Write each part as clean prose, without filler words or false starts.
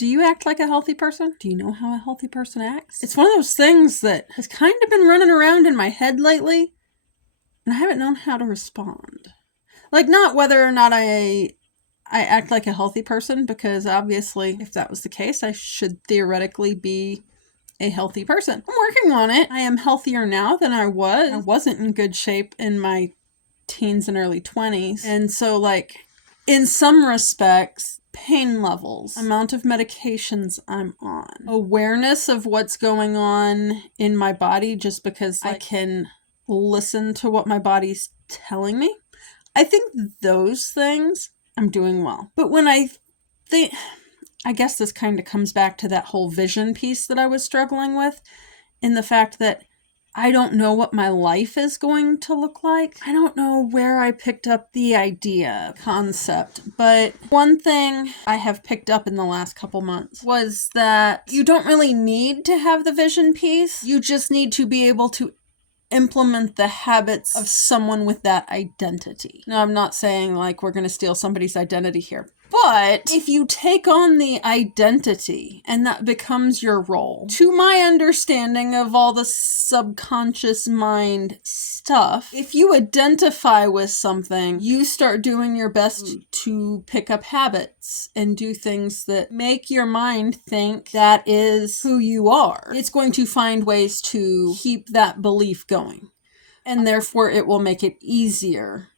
Do you act like a healthy person? Do you know how a healthy person acts? It's one of those things that has kind of been running around in my head lately, and I haven't known how to respond. Like, not whether or not I act like a healthy person, because obviously, if that was the case, I should theoretically be a healthy person. I'm working on it. I am healthier now than I was. I wasn't in good shape in my teens and early 20s. And so, like, in some respects, pain levels, amount of medications I'm on, awareness of what's going on in my body just because I can listen to what my body's telling me. I think those things I'm doing well. But when I guess this kind of comes back to that whole vision piece that I was struggling with, in the fact that I don't know what my life is going to look like. I don't know where I picked up the concept, but one thing I have picked up in the last couple months was that you don't really need to have the vision piece. You just need to be able to implement the habits of someone with that identity. Now, I'm not saying like we're going to steal somebody's identity here, but if you take on the identity and that becomes your role, to my understanding of all the subconscious mind stuff, if you identify with something, you start doing your best to pick up habits and do things that make your mind think that is who you are. It's going to find ways to keep that belief going. And therefore, it will make it easier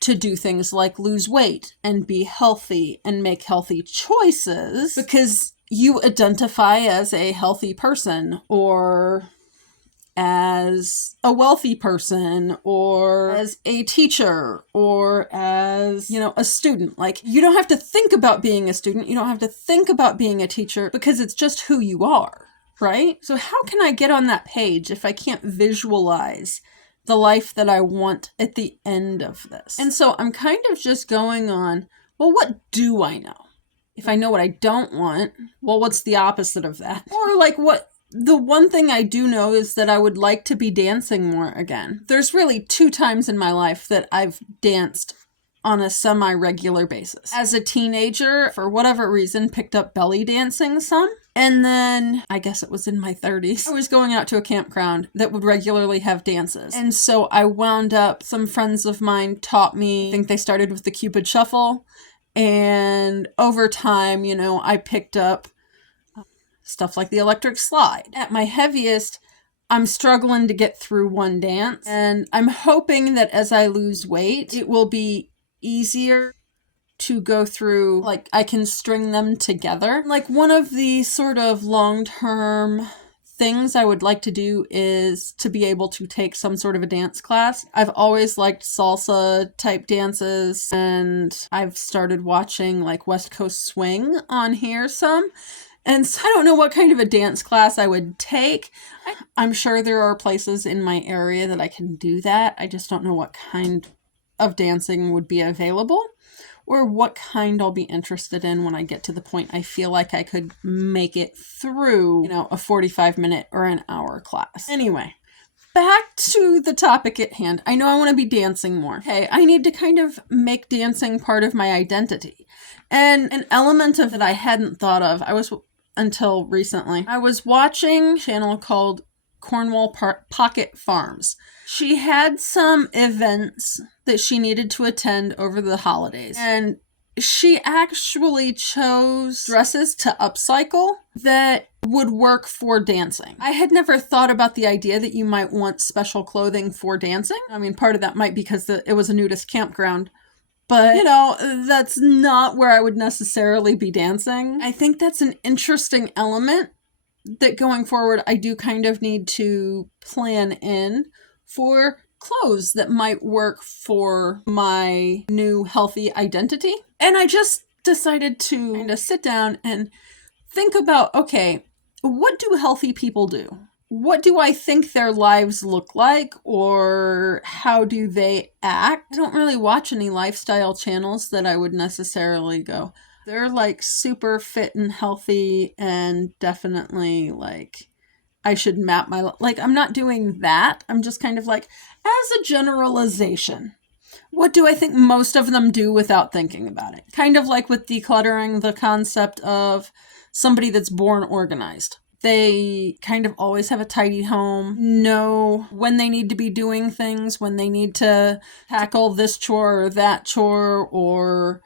to do things like lose weight and be healthy and make healthy choices because you identify as a healthy person or as a wealthy person or as a teacher or as, a student. Like, you don't have to think about being a student. You don't have to think about being a teacher because it's just who you are, right? So how can I get on that page if I can't visualize the life that I want at the end of this? And so I'm kind of just going on, well, what do I know? If I know what I don't want, well, what's the opposite of that? Or like the one thing I do know is that I would like to be dancing more again. There's really 2 times in my life that I've danced on a semi-regular basis. As a teenager, for whatever reason, picked up belly dancing some. And then, I guess it was in my 30s, I was going out to a campground that would regularly have dances. And so I wound up, some friends of mine taught me, I think they started with the Cupid Shuffle. And over time, I picked up stuff like the electric slide. At my heaviest, I'm struggling to get through one dance. And I'm hoping that as I lose weight, it will be easier to go through, like I can string them together. Like one of the sort of long-term things I would like to do is to be able to take some sort of a dance class. I've always liked salsa type dances, and I've started watching like West Coast Swing on here some. And so I don't know what kind of a dance class I would take. I'm sure there are places in my area that I can do that. I just don't know what kind of dancing would be available or what kind I'll be interested in when I get to the point I feel like I could make it through, a 45-minute or an hour class. Anyway, back to the topic at hand. I know I want to be dancing more. Okay, I need to kind of make dancing part of my identity. And an element of that I hadn't thought of, until recently, I was watching a channel called Cornwall Pocket Farms. She had some events that she needed to attend over the holidays, and she actually chose dresses to upcycle that would work for dancing. I had never thought about the idea that you might want special clothing for dancing. I mean, part of that might be because it was a nudist campground. But, that's not where I would necessarily be dancing. I think that's an interesting element that going forward, I do kind of need to plan in for clothes that might work for my new healthy identity. And I just decided to kind of sit down and think about, okay, what do healthy people do? What do I think their lives look like, or how do they act? I don't really watch any lifestyle channels that I would necessarily go, they're like super fit and healthy and definitely like I should map my life. Like, I'm not doing that. I'm just kind of like, as a generalization, what do I think most of them do without thinking about it? Kind of like with decluttering, the concept of somebody that's born organized. They kind of always have a tidy home, know when they need to be doing things, when they need to tackle this chore or that chore, or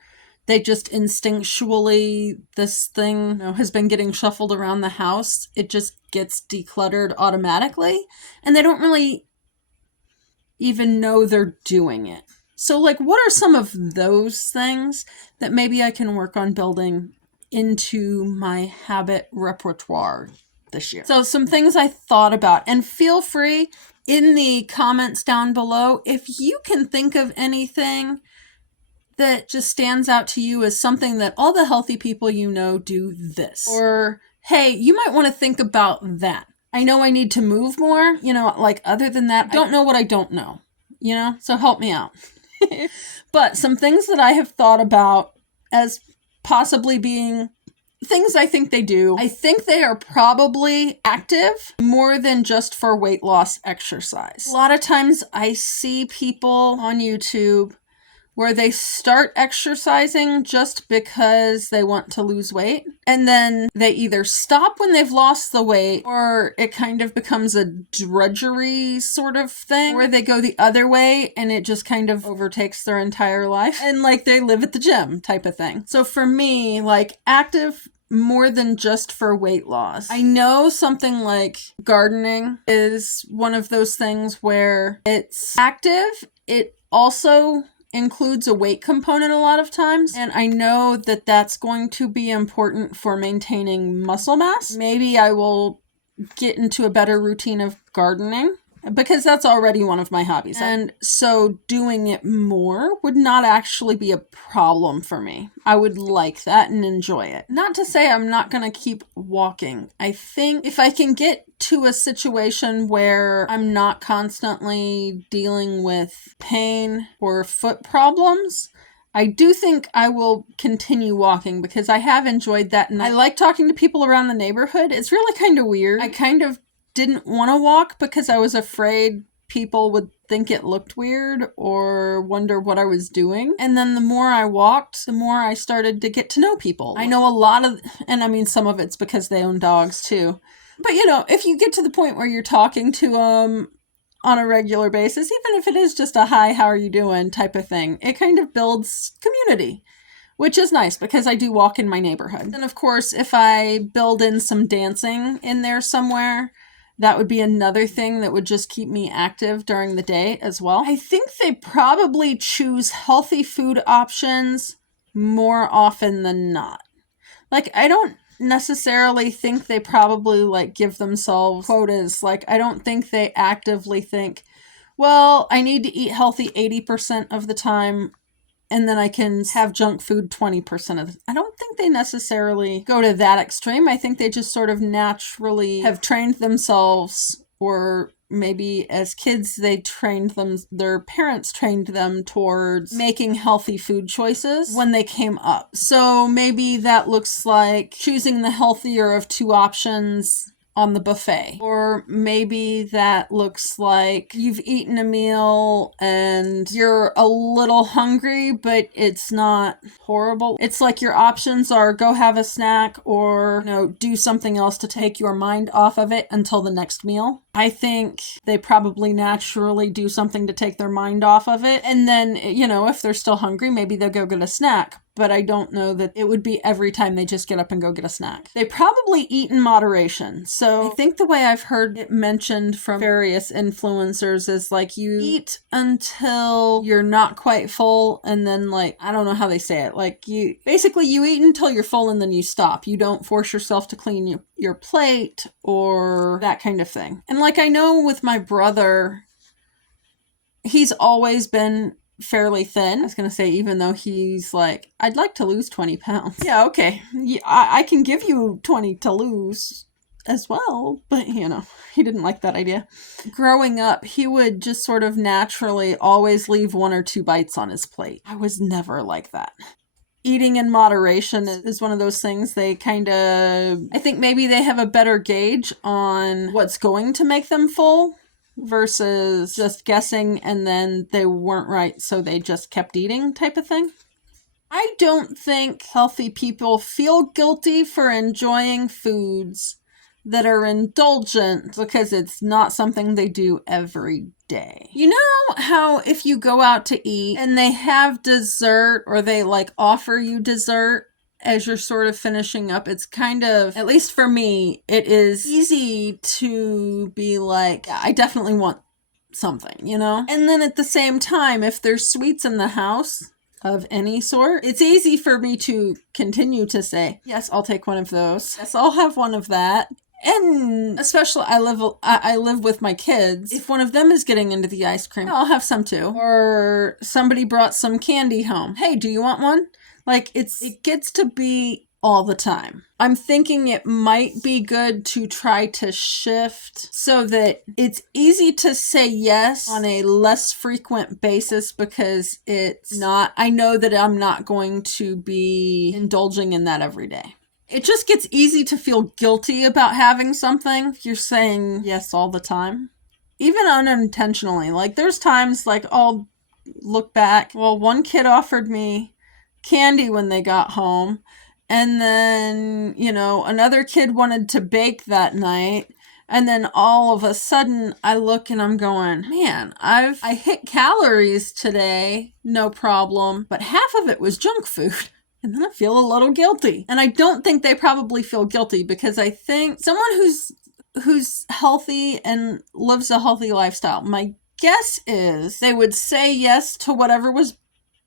they just instinctually, this thing has been getting shuffled around the house. It just gets decluttered automatically, and they don't really even know they're doing it. So, like, what are some of those things that maybe I can work on building into my habit repertoire this year? So some things I thought about, and feel free in the comments down below if you can think of anything that just stands out to you as something that all the healthy people you know do this. Or, hey, you might want to think about that. I know I need to move more, like other than that, I don't know what I don't know, so help me out. But some things that I have thought about as possibly being things I think they do. I think they are probably active more than just for weight loss exercise. A lot of times I see people on YouTube where they start exercising just because they want to lose weight. And then they either stop when they've lost the weight, or it kind of becomes a drudgery sort of thing where they go the other way and it just kind of overtakes their entire life. And like they live at the gym type of thing. So for me, like active more than just for weight loss. I know something like gardening is one of those things where it's active. It also includes a weight component a lot of times. And I know that that's going to be important for maintaining muscle mass. Maybe I will get into a better routine of gardening because that's already one of my hobbies. And so doing it more would not actually be a problem for me. I would like that and enjoy it. Not to say I'm not going to keep walking. I think if I can get to a situation where I'm not constantly dealing with pain or foot problems, I do think I will continue walking because I have enjoyed that. And I like talking to people around the neighborhood. It's really kind of weird. I kind of didn't want to walk because I was afraid people would think it looked weird or wonder what I was doing. And then the more I walked, the more I started to get to know people. I know a lot of, and I mean, some of it's because they own dogs too. But if you get to the point where you're talking to them on a regular basis, even if it is just a hi, how are you doing type of thing, it kind of builds community, which is nice because I do walk in my neighborhood. And of course, if I build in some dancing in there somewhere, that would be another thing that would just keep me active during the day as well. I think they probably choose healthy food options more often than not. Like, I don't necessarily think they probably give themselves quotas. Like, I don't think they actively think, well, I need to eat healthy 80% of the time and then I can have junk food 20% of the time. I don't think they necessarily go to that extreme. I think they just sort of naturally have trained themselves, or maybe as kids they trained them, their parents trained them towards making healthy food choices when they came up. So maybe that looks like choosing the healthier of two options on the buffet. Or maybe that looks like you've eaten a meal and you're a little hungry, but it's not horrible. It's like your options are go have a snack or, do something else to take your mind off of it until the next meal. I think they probably naturally do something to take their mind off of it. And then, if they're still hungry, maybe they'll go get a snack. But I don't know that it would be every time they just get up and go get a snack. They probably eat in moderation. So I think the way I've heard it mentioned from various influencers is you eat until you're not quite full. And then I don't know how they say it. You eat until you're full and then you stop. You don't force yourself to clean your plate or that kind of thing. And I know with my brother, he's always been fairly thin. I was going to say, even though he's I'd like to lose 20 pounds. Yeah, okay. Yeah, I can give you 20 to lose as well. But, he didn't like that idea. Growing up, he would just sort of naturally always leave 1 or 2 bites on his plate. I was never like that. Eating in moderation is one of those things they I think maybe they have a better gauge on what's going to make them full versus just guessing and then they weren't right, so they just kept eating type of thing. I don't think healthy people feel guilty for enjoying foods that are indulgent because it's not something they do every day. You know how if you go out to eat and they have dessert or they like offer you dessert as you're sort of finishing up, it's kind of, at least for me, it is easy to be like, yeah, I definitely want something, you know? And then at the same time, if there's sweets in the house of any sort, it's easy for me to continue to say, yes, I'll take one of those. Yes, I'll have one of that. And especially I live with my kids. If one of them is getting into the ice cream, I'll have some too. Or somebody brought some candy home. Hey, do you want one? Like it gets to be all the time. I'm thinking it might be good to try to shift so that it's easy to say yes on a less frequent basis because it's not, I know that I'm not going to be indulging in that every day. It just gets easy to feel guilty about having something if you're saying yes all the time. Even unintentionally. Like there's times like I'll look back. Well, one kid offered me candy when they got home. And then, you know, another kid wanted to bake that night. And then all of a sudden I look and I'm going, man, I hit calories today, no problem. But half of it was junk food. And then I feel a little guilty. And I don't think they probably feel guilty because I think someone who's healthy and lives a healthy lifestyle, my guess is they would say yes to whatever was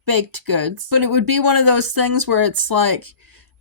baked goods. But it would be one of those things where it's like,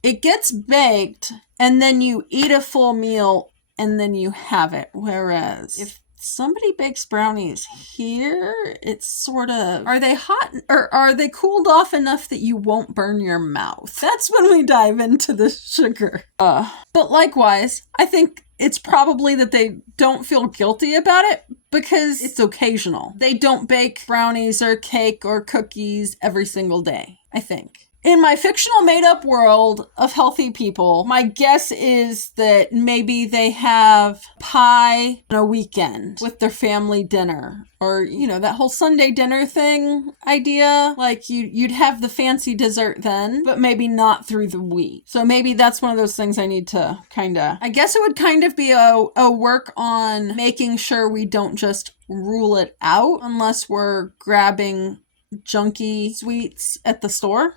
it gets baked and then you eat a full meal and then you have it. Whereas if somebody bakes brownies here, it's sort of, are they hot or are they cooled off enough that you won't burn your mouth? That's when we dive into the sugar. But likewise, I think it's probably that they don't feel guilty about it because it's occasional. They don't bake brownies or cake or cookies every single day, I think. In my fictional made-up world of healthy people, my guess is that maybe they have pie on a weekend with their family dinner. Or, you know, that whole Sunday dinner thing idea. Like, you'd have the fancy dessert then, but maybe not through the week. So maybe that's one of those things I need to I guess it would kind of be a work on making sure we don't just rule it out unless we're grabbing junky sweets at the store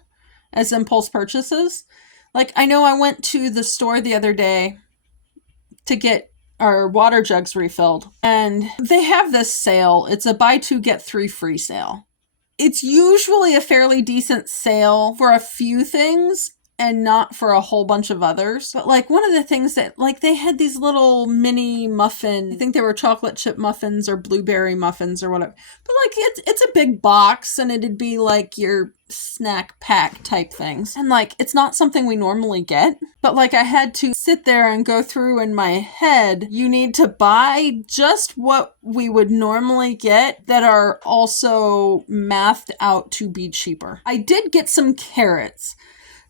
as impulse purchases. Like, I know I went to the store the other day to get our water jugs refilled, and they have this sale. It's a buy two, get three free sale. It's usually a fairly decent sale for a few things and not for a whole bunch of others. But like one of the things that, like, they had these little mini muffin, I think they were chocolate chip muffins or blueberry muffins or whatever. But like it's a big box and it'd be like your snack pack type things. And like, it's not something we normally get. But like I had to sit there and go through in my head, you need to buy just what we would normally get that are also mathed out to be cheaper. I did get some carrots.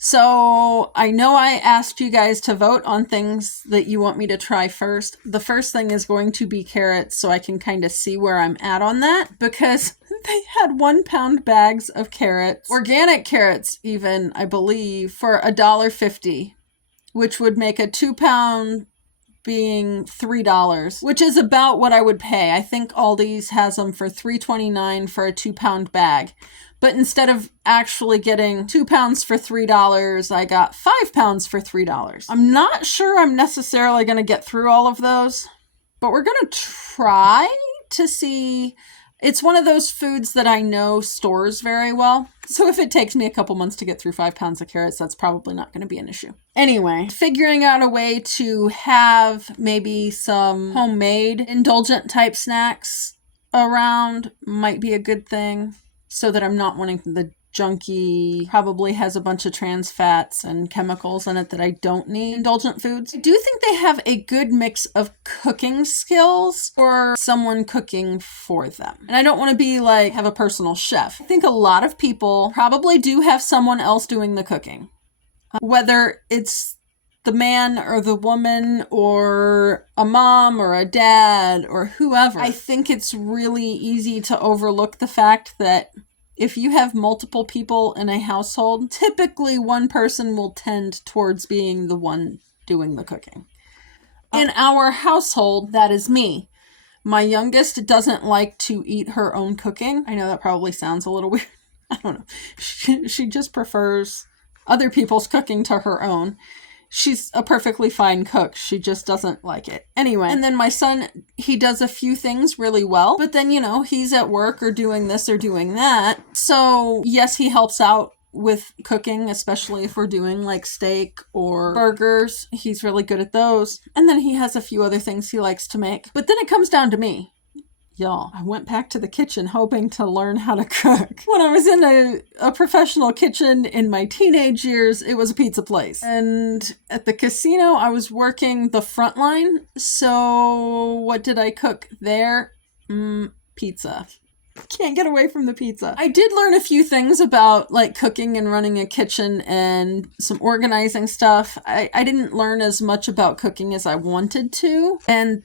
So I know I asked you guys to vote on things that you want me to try first. The first thing is going to be carrots so I can kind of see where I'm at on that because they had 1 pound bags of carrots, organic carrots even, I believe, for $1.50, which would make a 2 pound being $3, which is about what I would pay. I think Aldi's has them for $3.29 for a 2 pound bag. But instead of actually getting 2 pounds for $3, I got 5 pounds for $3. I'm not sure I'm necessarily going to get through all of those, but we're going to try to see. It's one of those foods that I know stores very well. So if it takes me a couple months to get through 5 pounds of carrots, that's probably not going to be an issue. Anyway, figuring out a way to have maybe some homemade indulgent type snacks around might be a good thing. So that I'm not wanting the junky, probably has a bunch of trans fats and chemicals in it that I don't need indulgent foods. I do think they have a good mix of cooking skills for someone cooking for them. And I don't want to be like, have a personal chef. I think a lot of people probably do have someone else doing the cooking. Whether it's the man or the woman or a mom or a dad or whoever. I think it's really easy to overlook the fact that if you have multiple people in a household, typically one person will tend towards being the one doing the cooking. In our household, that is me. My youngest doesn't like to eat her own cooking. I know that probably sounds a little weird. I don't know. She just prefers other people's cooking to her own. She's a perfectly fine cook. She just doesn't like it. Anyway, and then my son, he does a few things really well, but then, he's at work or doing this or doing that. So yes, he helps out with cooking, especially if we're doing like steak or burgers. He's really good at those. And then he has a few other things he likes to make. But then it comes down to me. Y'all, I went back to the kitchen hoping to learn how to cook. When I was in a professional kitchen in my teenage years, it was a pizza place. And at the casino, I was working the front line. So what did I cook there? Pizza. Can't get away from the pizza. I did learn a few things about like cooking and running a kitchen and some organizing stuff. I didn't learn as much about cooking as I wanted to. And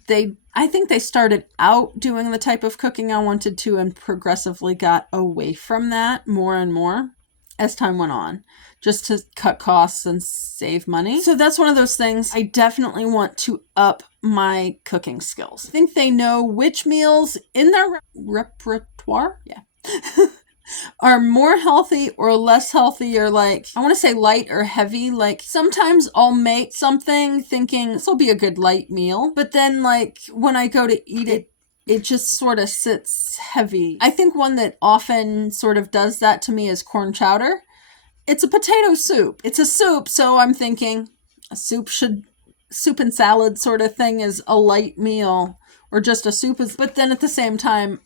I think they started out doing the type of cooking I wanted to and progressively got away from that more and more as time went on, just to cut costs and save money. So that's one of those things. I definitely want to up my cooking skills. I think they know which meals in their repertoire, are more healthy or less healthy, or like, I want to say light or heavy. Like sometimes I'll make something thinking this will be a good light meal, but then like when I go to eat it, it just sort of sits heavy. I think one that often sort of does that to me is corn chowder. It's a potato soup. It's a soup, so I'm thinking a soup and salad sort of thing is a light meal, or just a soup is, but then at the same time,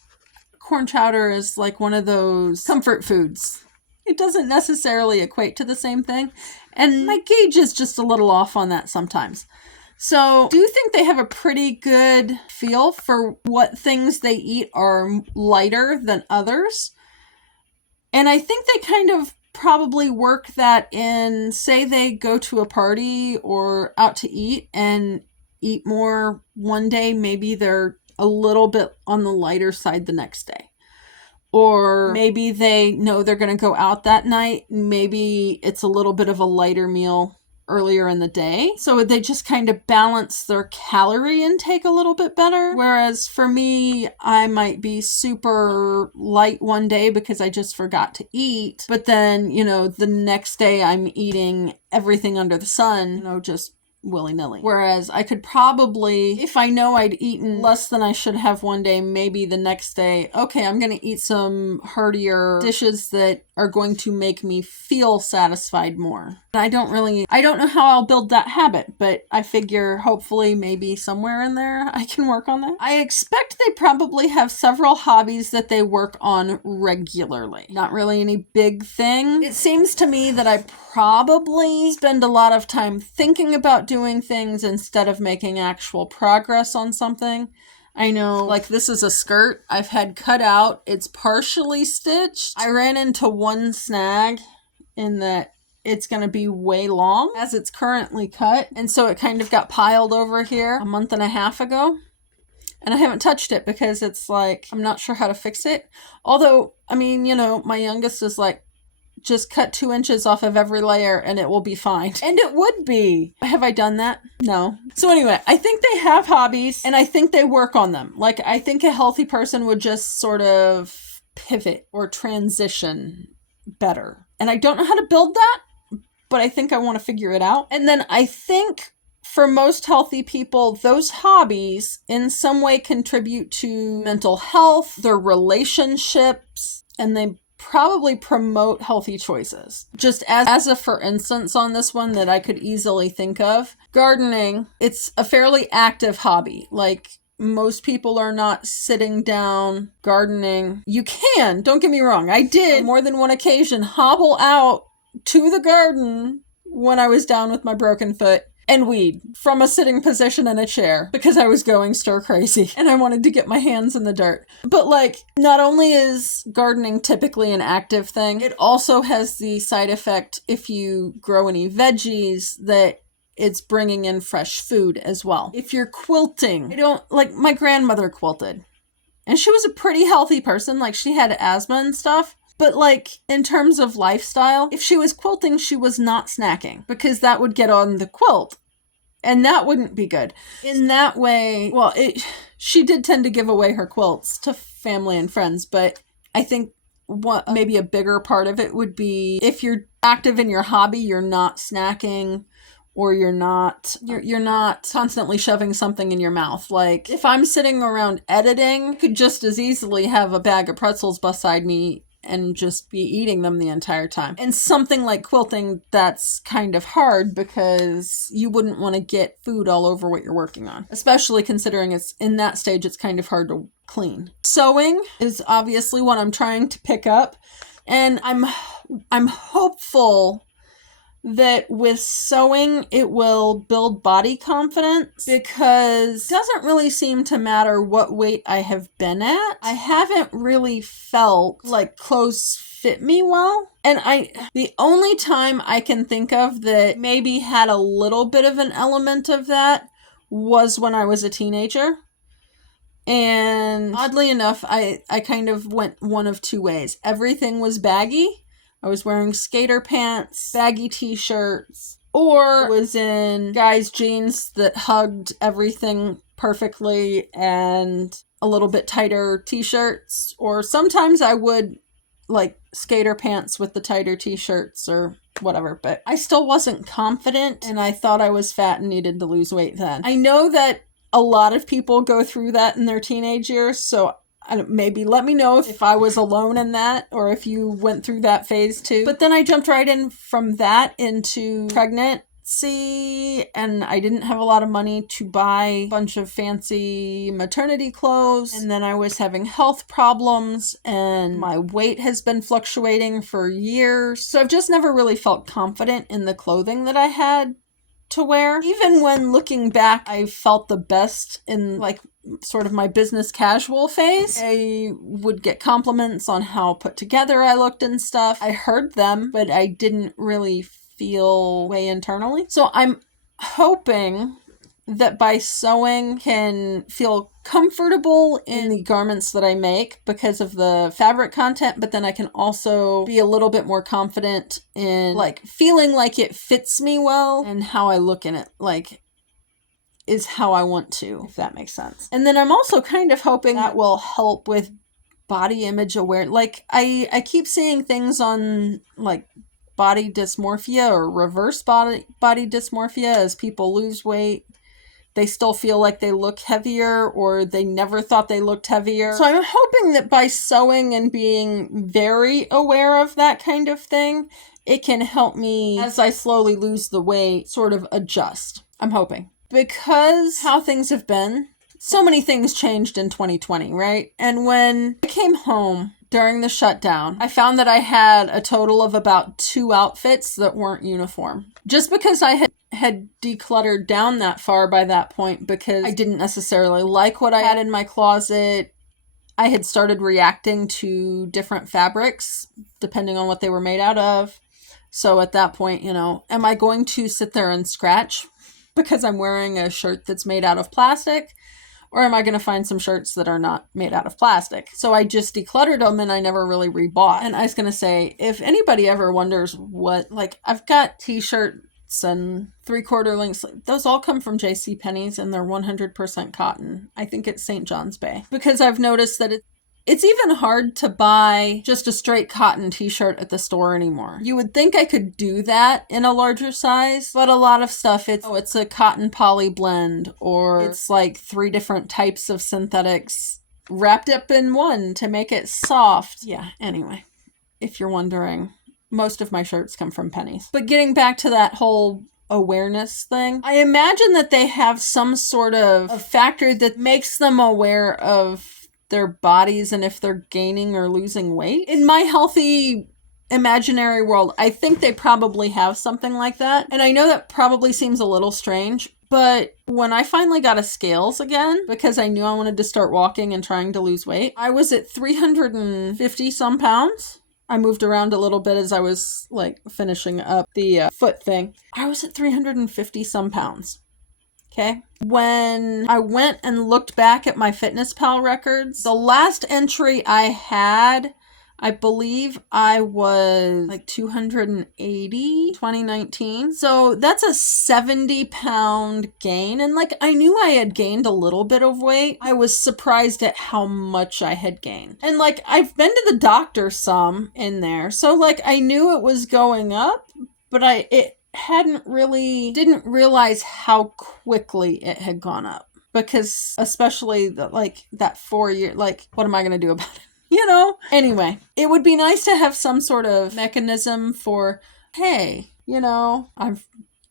corn chowder is like one of those comfort foods. It doesn't necessarily equate to the same thing, and my gauge is just a little off on that sometimes. So I do think they have a pretty good feel for what things they eat are lighter than others. And I think they kind of probably work that in, say they go to a party or out to eat and eat more one day, maybe they're a little bit on the lighter side the next day. Or maybe they know they're going to go out that night. Maybe it's a little bit of a lighter meal earlier in the day. So they just kind of balance their calorie intake a little bit better. Whereas for me, I might be super light one day because I just forgot to eat. But then, the next day I'm eating everything under the sun, just willy-nilly. Whereas I could probably, if I know I'd eaten less than I should have one day, maybe the next day, okay, I'm going to eat some heartier dishes that are going to make me feel satisfied more. I don't know how I'll build that habit, but I figure hopefully maybe somewhere in there I can work on that. I expect they probably have several hobbies that they work on regularly. Not really any big thing. It seems to me that I probably spend a lot of time thinking about doing things instead of making actual progress on something. I know, like this is a skirt I've had cut out. It's partially stitched. I ran into one snag in that it's going to be way long as it's currently cut. And so it kind of got piled over here a month and a half ago. And I haven't touched it because it's like, I'm not sure how to fix it. Although, my youngest is like, just cut 2 inches off of every layer and it will be fine. And it would be. Have I done that? No. So anyway, I think they have hobbies and I think they work on them. Like, I think a healthy person would just sort of pivot or transition better. And I don't know how to build that, but I think I want to figure it out. And then I think for most healthy people, those hobbies in some way contribute to mental health, their relationships, and they probably promote healthy choices. Just as a for instance on this one that I could easily think of, gardening, it's a fairly active hobby. Like most people are not sitting down gardening. You can, don't get me wrong. I did more than one occasion hobble out to the garden when I was down with my broken foot and weed from a sitting position in a chair because I was going stir crazy and I wanted to get my hands in the dirt. But like, not only is gardening typically an active thing, it also has the side effect if you grow any veggies that it's bringing in fresh food as well. If you're quilting, my grandmother quilted and she was a pretty healthy person. Like she had asthma and stuff. But like in terms of lifestyle, if she was quilting, she was not snacking because that would get on the quilt. And that wouldn't be good. In that way, well, she did tend to give away her quilts to family and friends, but I think maybe a bigger part of it would be if you're active in your hobby, you're not snacking, or you're not constantly shoving something in your mouth. Like if I'm sitting around editing, I could just as easily have a bag of pretzels beside me and just be eating them the entire time. And something like quilting, that's kind of hard because you wouldn't want to get food all over what you're working on, especially considering it's in that stage, it's kind of hard to clean. Sewing is obviously what I'm trying to pick up, and I'm hopeful that with sewing it will build body confidence, because it doesn't really seem to matter what weight I have been at. I haven't really felt like clothes fit me well. And the only time I can think of that maybe had a little bit of an element of that was when I was a teenager. And oddly enough, I kind of went one of two ways. Everything was baggy. I was wearing skater pants, baggy t-shirts, or was in guys' jeans that hugged everything perfectly and a little bit tighter t-shirts. Or sometimes I would like skater pants with the tighter t-shirts or whatever, but I still wasn't confident and I thought I was fat and needed to lose weight then. I know that a lot of people go through that in their teenage years, so maybe let me know if I was alone in that or if you went through that phase too. But then I jumped right in from that into pregnancy, and I didn't have a lot of money to buy a bunch of fancy maternity clothes. And then I was having health problems and my weight has been fluctuating for years. So I've just never really felt confident in the clothing that I had to wear. Even when looking back, I felt the best in like sort of my business casual phase. I would get compliments on how put together I looked and stuff. I heard them, but I didn't really feel way internally. So I'm hoping that by sewing can feel comfortable in the garments that I make because of the fabric content, but then I can also be a little bit more confident in like feeling like it fits me well and how I look in it, like is how I want to, if that makes sense. And then I'm also kind of hoping that will help with body image awareness. Like I keep seeing things on like body dysmorphia or reverse body dysmorphia as people lose weight. They still feel like they look heavier or they never thought they looked heavier. So I'm hoping that by sewing and being very aware of that kind of thing, it can help me as I slowly lose the weight sort of adjust. I'm hoping. Because how things have been, so many things changed in 2020, right? And when I came home during the shutdown, I found that I had a total of about 2 outfits that weren't uniform. Just because I had decluttered down that far by that point, because I didn't necessarily like what I had in my closet. I had started reacting to different fabrics depending on what they were made out of. So at that point, am I going to sit there and scratch because I'm wearing a shirt that's made out of plastic? Or am I going to find some shirts that are not made out of plastic? So I just decluttered them and I never really rebought. And I was going to say, if anybody ever wonders what, like I've got t-shirts and 3/4 lengths, those all come from JCPenney's and they're 100% cotton. I think it's St. John's Bay. Because I've noticed that it's even hard to buy just a straight cotton t-shirt at the store anymore. You would think I could do that in a larger size, but a lot of stuff, it's a cotton poly blend, or it's like 3 different types of synthetics wrapped up in one to make it soft. Yeah, anyway, if you're wondering, most of my shirts come from Penny's. But getting back to that whole awareness thing, I imagine that they have some sort of a factor that makes them aware of their bodies and if they're gaining or losing weight. In my healthy imaginary world, I think they probably have something like that. And I know that probably seems a little strange, but when I finally got a scales again, because I knew I wanted to start walking and trying to lose weight, I was at 350 some pounds. I moved around a little bit as I was like finishing up the foot thing. I was at 350 some pounds. Okay. When I went and looked back at my Fitness Pal records, the last entry I had, I believe I was like 280 2019. So that's a 70-pound gain. And like, I knew I had gained a little bit of weight. I was surprised at how much I had gained. And like, I've been to the doctor some in there. So like, I knew it was going up, but didn't realize how quickly it had gone up. Because especially that 4 year, like, what am I going to do about it? Anyway, it would be nice to have some sort of mechanism for, hey,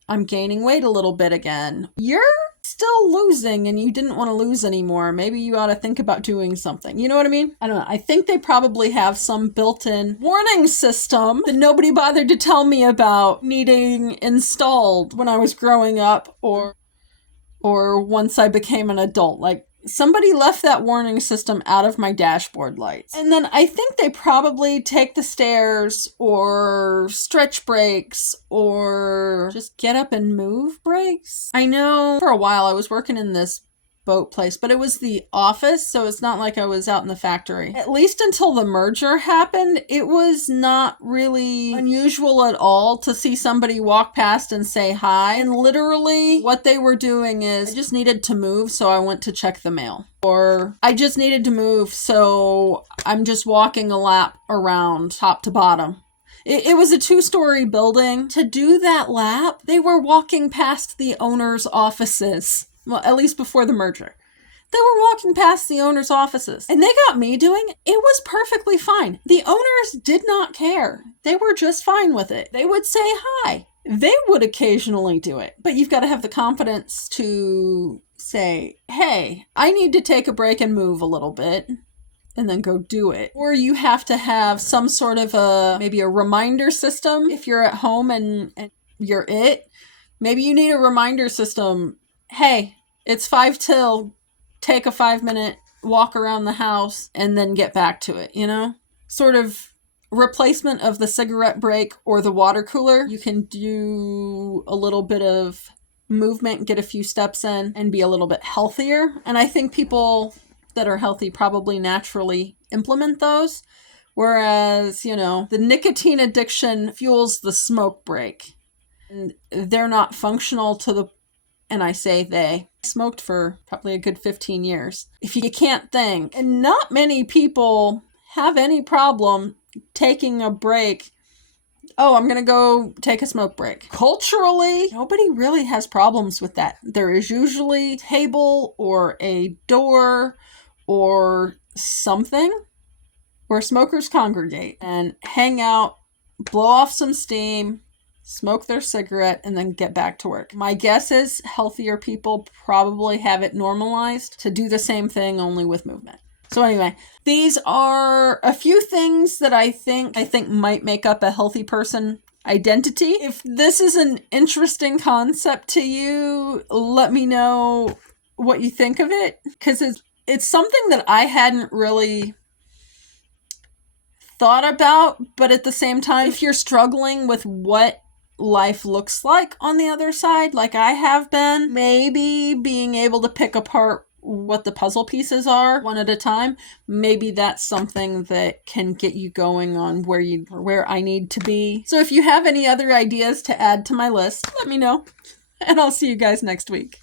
I'm gaining weight a little bit again. You're still losing and you didn't want to lose anymore. Maybe you ought to think about doing something. You know what I mean? I don't know. I think they probably have some built-in warning system that nobody bothered to tell me about needing installed when I was growing up or once I became an adult. Like, somebody left that warning system out of my dashboard lights. And then I think they probably take the stairs or stretch brakes or just get up and move brakes. I know for a while I was working in this boat place, but it was the office, so it's not like I was out in the factory. At least until the merger happened, it was not really unusual at all to see somebody walk past and say hi. And literally what they were doing is, I just needed to move, so I went to check the mail. Or I just needed to move, so I'm just walking a lap around top to bottom. It was a 2-story building. To do that lap, they were walking past the owner's offices. Well, at least before the merger. They were walking past the owner's offices. And they got me doing it. It was perfectly fine. The owners did not care. They were just fine with it. They would say hi. They would occasionally do it. But you've got to have the confidence to say, hey, I need to take a break and move a little bit. And then go do it. Or you have to have some sort of maybe a reminder system. If you're at home and you're maybe you need a reminder system. Hey, it's 5 till, take a 5-minute walk around the house and then get back to it, Sort of replacement of the cigarette break or the water cooler. You can do a little bit of movement, get a few steps in, and be a little bit healthier. And I think people that are healthy probably naturally implement those. Whereas, the nicotine addiction fuels the smoke break. And they're not functional and I say they smoked for probably a good 15 years. If you can't think, and not many people have any problem taking a break. Oh, I'm going to go take a smoke break. Culturally, nobody really has problems with that. There is usually a table or a door or something where smokers congregate and hang out, blow off some steam, smoke their cigarette, and then get back to work. My guess is healthier people probably have it normalized to do the same thing, only with movement. So anyway, these are a few things that I think might make up a healthy person identity. If this is an interesting concept to you, let me know what you think of it, because it's something that I hadn't really thought about, but at the same time, if you're struggling with what life looks like on the other side, like I have been, maybe being able to pick apart what the puzzle pieces are one at a time, maybe that's something that can get you going on where I need to be. So if you have any other ideas to add to my list, let me know, and I'll see you guys next week.